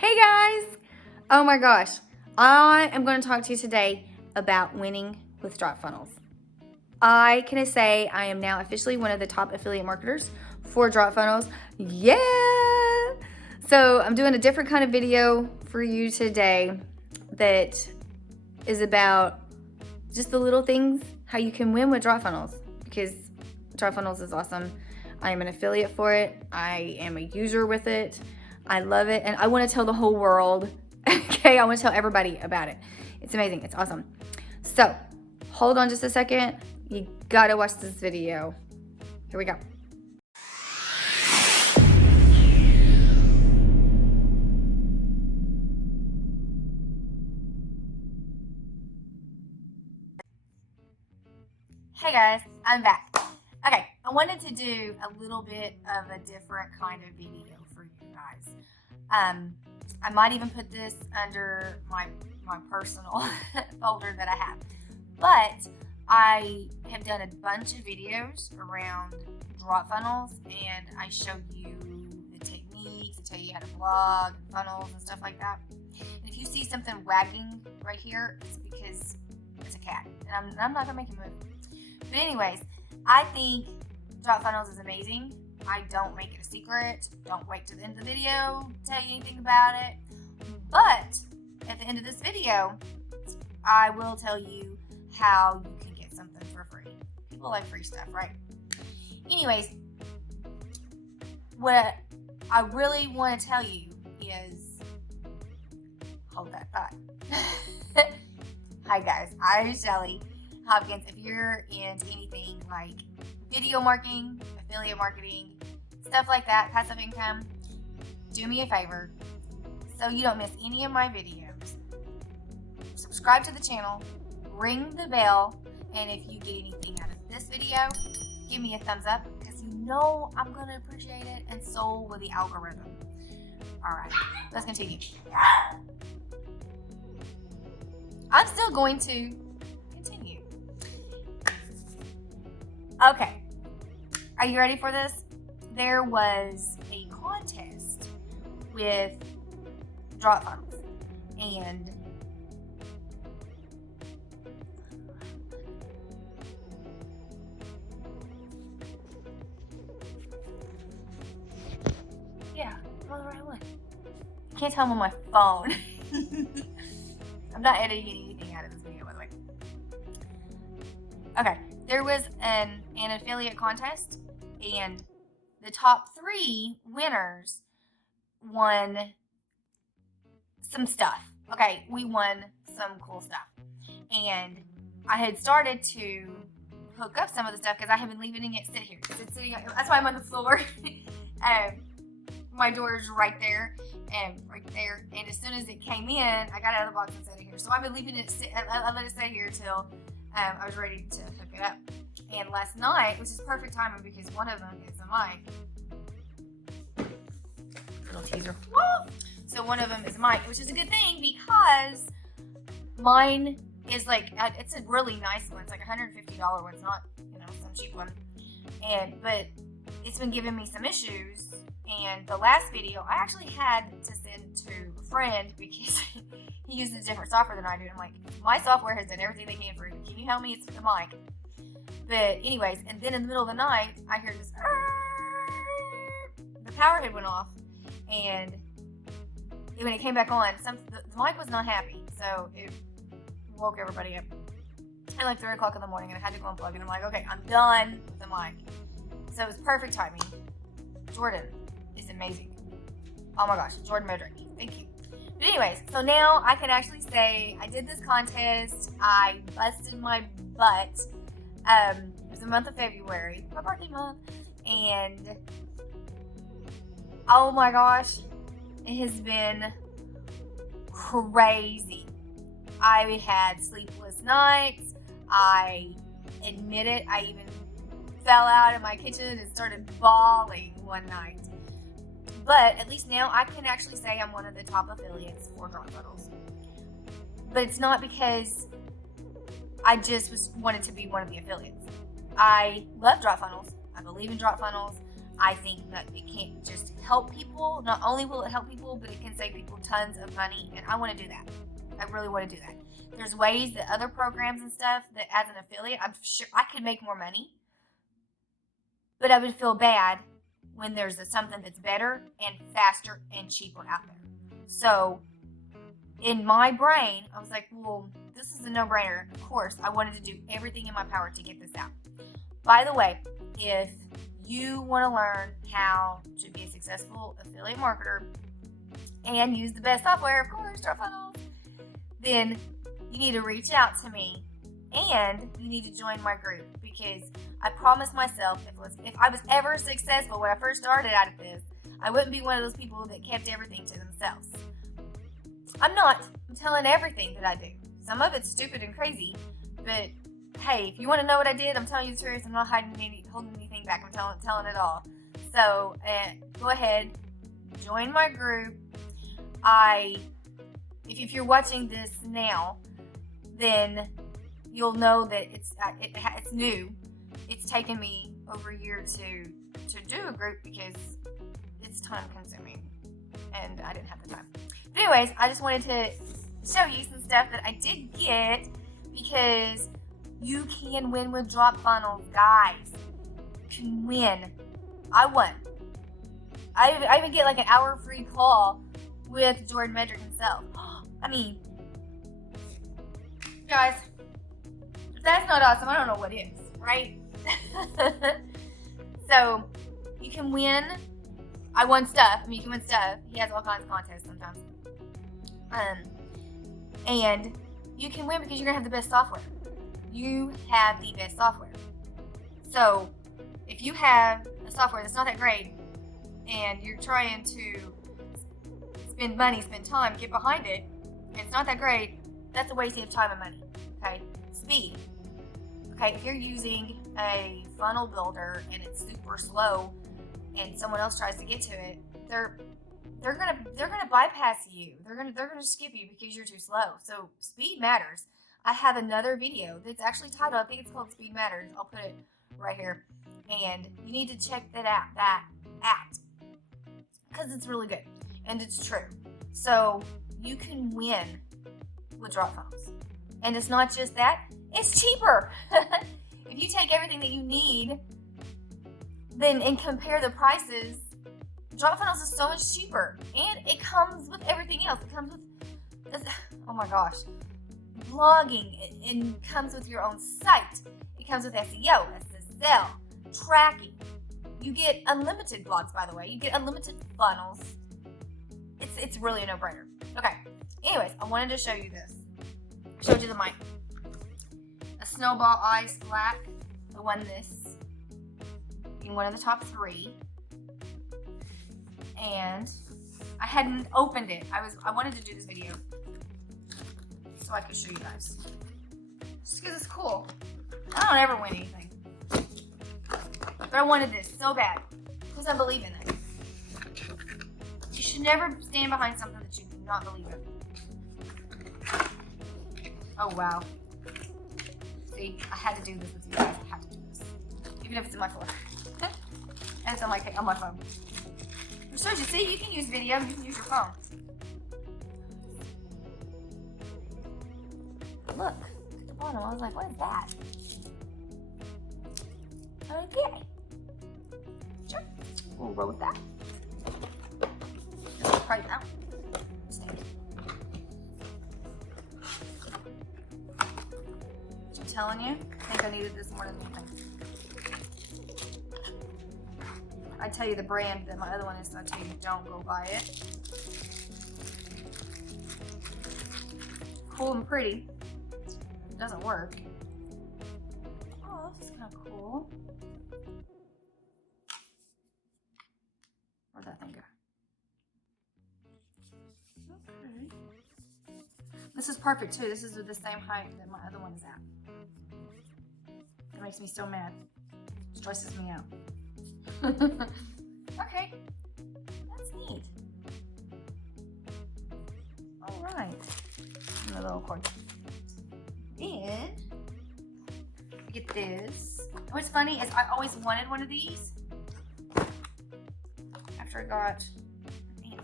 Hey guys! Oh my gosh, I am going to talk to you today about winning with DropFunnels. I can say I am now officially one of the top affiliate marketers for DropFunnels. Yeah! So I'm doing a different kind of video for you today that is about just the little things, how you can win with DropFunnels, because DropFunnels is awesome. I am an affiliate for it. I am a user with it. I love it, and I want to tell the whole world, okay? I want to tell everybody about it. It's amazing. It's awesome. So, hold on just a second. You gotta watch this video. Here we go. Hey guys, I'm back. Okay, I wanted to do a little bit of a different kind of video for you guys. I might even put this under my personal folder that I have. But I have done a bunch of videos around DropFunnels, and I show you the techniques, I tell you how to blog, and funnels, and stuff like that. And if you see something wagging right here, it's because it's a cat, and I'm not gonna make it move. But anyways, I think DropFunnels is amazing. I don't make it a secret. Don't wait to the end of the video to tell you anything about it. But at the end of this video, I will tell you how you can get something for free. People like free stuff, right? Anyways, what I really want to tell you is, hold that thought. Hi guys, I'm Shelly. Hopkins, if you're into anything like video marketing, affiliate marketing, stuff like that, passive income, do me a favor so you don't miss any of my videos. Subscribe to the channel, ring the bell, and if you get anything out of this video, give me a thumbs up because you know I'm going to appreciate it, and so will the algorithm. Alright, let's continue. I'm still going to continue. Okay, are you ready for this? There was a contest with DropFunnels, and yeah, I'm on the right one. I can't tell I'm on my phone. I'm not editing anything out of this video, by the way. Okay, there was an affiliate contest, and the top 3 winners won some stuff. Okay, we won some cool stuff. And I had started to hook up some of the stuff because I have been leaving it sit here. It's sitting, that's why I'm on the floor. My door is right there and right there. And as soon as it came in, I got out of the box and set it here. So I've been leaving it sit. I let it sit here till I was ready to hook it up. And last night, which is perfect timing because one of them is a mic. Little teaser. Woo! So one of them is a mic, which is a good thing because mine is like, it's a really nice one. It's like a $150 one. It's not, some cheap one. But it's been giving me some issues. And the last video, I actually had to send to a friend because he uses different software than I do. I'm like, my software has done everything they can for you. Can you help me? It's the mic. But anyways, and then in the middle of the night, I hear this, the power had went off. And when it came back on, the mic was not happy. So it woke everybody up at like 3 o'clock in the morning, and I had to go unplug it. I'm like, okay, I'm done with the mic. So it was perfect timing. Jordan is amazing. Oh my gosh, Jordan Modric, thank you. But anyways, so now I can actually say I did this contest. I busted my butt. It was the month of February, my birthday month, and oh my gosh, it has been crazy. I had sleepless nights. I admit it, I even fell out in my kitchen and started bawling one night. But at least now I can actually say I'm one of the top affiliates for DropFunnels. But it's not because I just wanted to be one of the affiliates. I love DropFunnels. I believe in DropFunnels. I think that it can't just help people. Not only will it help people, but it can save people tons of money. And I want to do that. I really want to do that. There's ways that other programs and stuff that as an affiliate, I'm sure I could make more money. But I would feel bad when there's something that's better and faster and cheaper out there. So in my brain, I was like, well, this is a no-brainer. Of course, I wanted to do everything in my power to get this out. By the way, if you want to learn how to be a successful affiliate marketer and use the best software, of course, DropFunnels, then you need to reach out to me and you need to join my group, because I promised myself if I was ever successful when I first started out of this, I wouldn't be one of those people that kept everything to themselves. I'm not. I'm telling everything that I do. Some of it's stupid and crazy, but hey, if you want to know what I did, I'm telling you the truth. I'm not holding anything back. I'm telling it all. So go ahead, join my group. If you're watching this now, then you'll know that it's new. It's taken me over a year to do a group because it's time consuming and I didn't have the time. But anyways, I just wanted to show you some stuff that I did get, because you can win with DropFunnels, guys. You can win. I won. I even get like an hour free call with Jordan Medrick himself. I mean, guys, if that's not awesome, I don't know what is, right? So you can win. I won stuff. I mean, you can win stuff. He has all kinds of contests sometimes. And you can win because you're gonna have the best software. You have the best software. So if you have a software that's not that great and you're trying to spend money, spend time, get behind it, and it's not that great, that's a waste of time and money. Okay? Speed. Okay, if you're using a funnel builder and it's super slow and someone else tries to get to it, they're gonna bypass you. They're gonna skip you because you're too slow. So speed matters. I have another video that's actually titled, I think it's called Speed Matters. I'll put it right here. And you need to check that out, because it's really good and it's true. So you can win with DropFunnels. And it's not just that, it's cheaper. If you take everything that you need and compare the prices, DropFunnels is so much cheaper, and it comes with everything else. It comes with, oh my gosh, blogging. It comes with your own site. It comes with SEO, SSL, tracking. You get unlimited blogs, by the way. You get unlimited funnels. It's really a no-brainer. Okay. Anyways, I wanted to show you this. I showed you the mic. A snowball ice black. I won this in one of the top 3. And I hadn't opened it. I wanted to do this video so I could show you guys. Just because it's cool. I don't ever win anything. But I wanted this so bad because I believe in it. You should never stand behind something that you do not believe in. Oh, wow. See, I had to do this with you guys. I had to do this. Even if it's in my floor. And it's on my phone. So you see, you can use video, you can use your phone. Look, at the bottom, I was like, what is that? Okay. Sure, we'll roll with that. Just try it out. Stand. I'm telling you, I think I needed this more than anything. I tell you the brand that my other one is, so I tell you don't go buy it. Cool and pretty. It doesn't work. Oh, this is kind of cool. Where'd that thing go? Okay. This is perfect too. This is the same height that my other one is at. It makes me so mad. It stresses me out. Okay, that's neat. All right, a little cord. Then we get this. What's funny is I always wanted one of these, forgot. Man.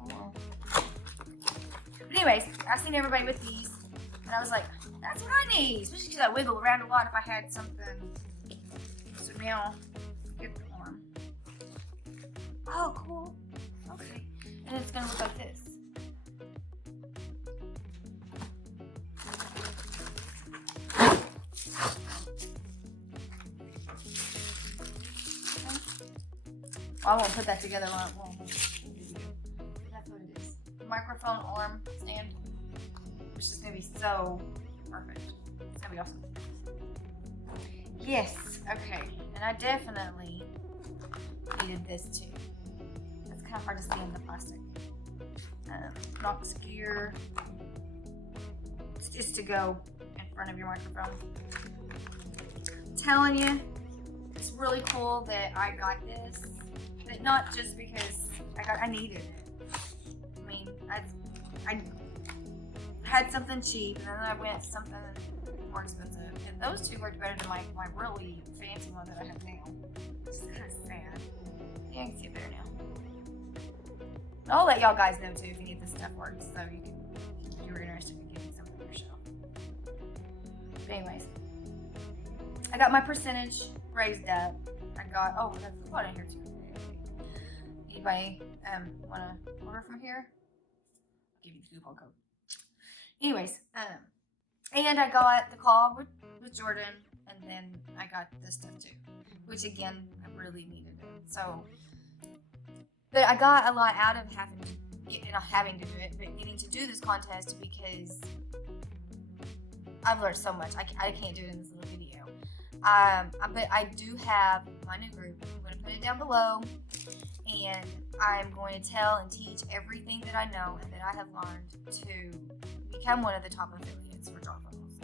Oh. But anyways, I've seen everybody with these, and I was like, that's what I need, especially because I wiggle around a lot if I had something. So now, get the arm. Oh, cool. Okay. And it's gonna look like this. I won't put that together on that's what it is. Microphone arm stand, which is gonna be so perfect. It's gonna be awesome. Yes, okay. And I definitely needed this too. It's kind of hard to see in the plastic. Knox gear. It's just to go in front of your microphone. I'm telling you, it's really cool that I got this. But not just because I needed it. I mean, I had something cheap, and then I went to something more expensive. And those two worked better than my really fancy one that I have now. It's kind of sad. Yeah, I can see it better now. I'll let y'all guys know too if any of this stuff works, so you can, if you're interested in getting something yourself. But anyways, I got my percentage raised up. I got, oh, there's a coupon in here too. Anybody want to order from here? I'll give you the coupon code. Anyways, and I got the call with Jordan, and then I got this stuff too, which again, I really needed it. So, but I got a lot out of having to do it, but getting to do this contest because I've learned so much. I can't do it in this little video. But I do have my new group. I'm going to put it down below, and I'm going to tell and teach everything that I know and that I have learned to become one of the top affiliates for DropFunnels.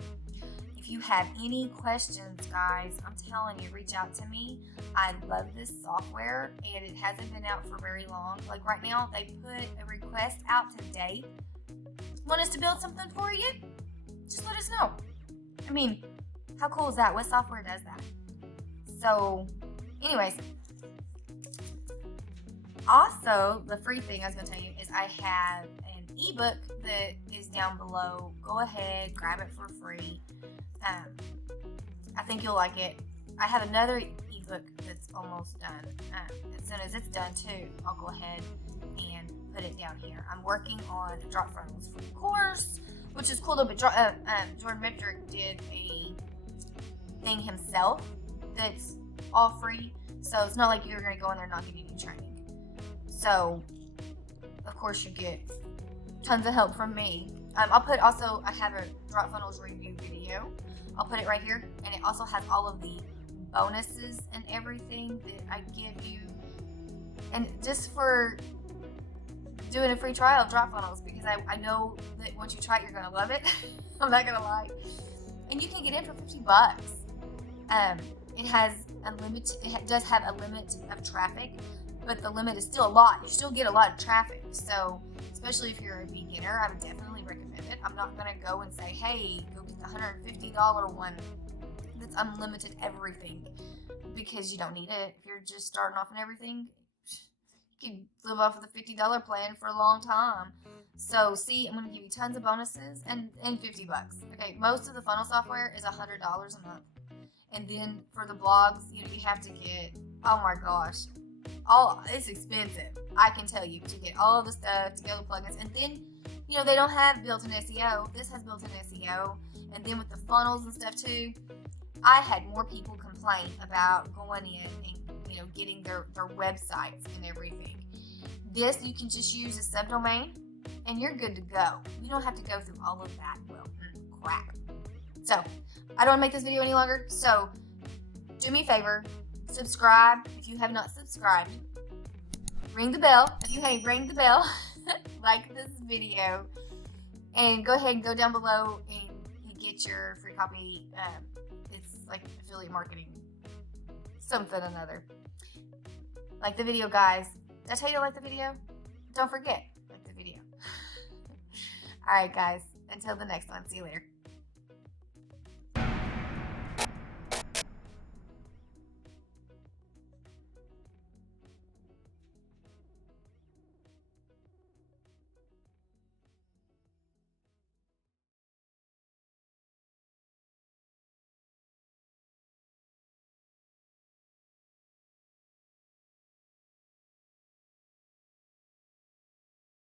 If you have any questions, guys, I'm telling you, reach out to me. I love this software, and it hasn't been out for very long. Like right now, they put a request out today. Want us to build something for you? Just let us know. I mean, how cool is that? What software does that? So, anyways. Also, the free thing I was going to tell you is I have an ebook that is down below. Go ahead, grab it for free. I think you'll like it. I have another ebook that's almost done. As soon as it's done too, I'll go ahead and put it down here. I'm working on a DropFunnels free course, which is cool though, but Jordan Metric did a thing himself that's all free. So it's not like you're going to go in there and not get any training. So, of course, you get tons of help from me. I'll put also, I have a DropFunnels review video. I'll put it right here. And it also has all of the bonuses and everything that I give you. And just for doing a free trial of DropFunnels, because I know that once you try it, you're going to love it. I'm not going to lie. And you can get in for $50. It has a limit. It does have a limit of traffic, but the limit is still a lot. You still get a lot of traffic. So, especially if you're a beginner, I would definitely recommend it. I'm not going to go and say, hey, go get the $150 one that's unlimited everything, because you don't need it. If you're just starting off and everything, you can live off of the $50 plan for a long time. So, see, I'm going to give you tons of bonuses and $50. Okay, most of the funnel software is $100 a month. And then for the blogs, you have to get, oh my gosh, it's expensive. I can tell you, to get all of the stuff, to get all the plugins. And then, they don't have built-in SEO. This has built-in SEO. And then with the funnels and stuff too, I had more people complain about going in and, getting their websites and everything. This, you can just use a subdomain and you're good to go. You don't have to go through all of that. Well, crap. So, I don't want to make this video any longer, so do me a favor, subscribe if you have not subscribed, ring the bell if you hate, ring the bell, like this video, and go ahead and go down below and you get your free copy. It's like affiliate marketing, something or another. Like the video, guys. Did I tell you to like the video? Don't forget, like the video. Alright guys, until the next one, see you later.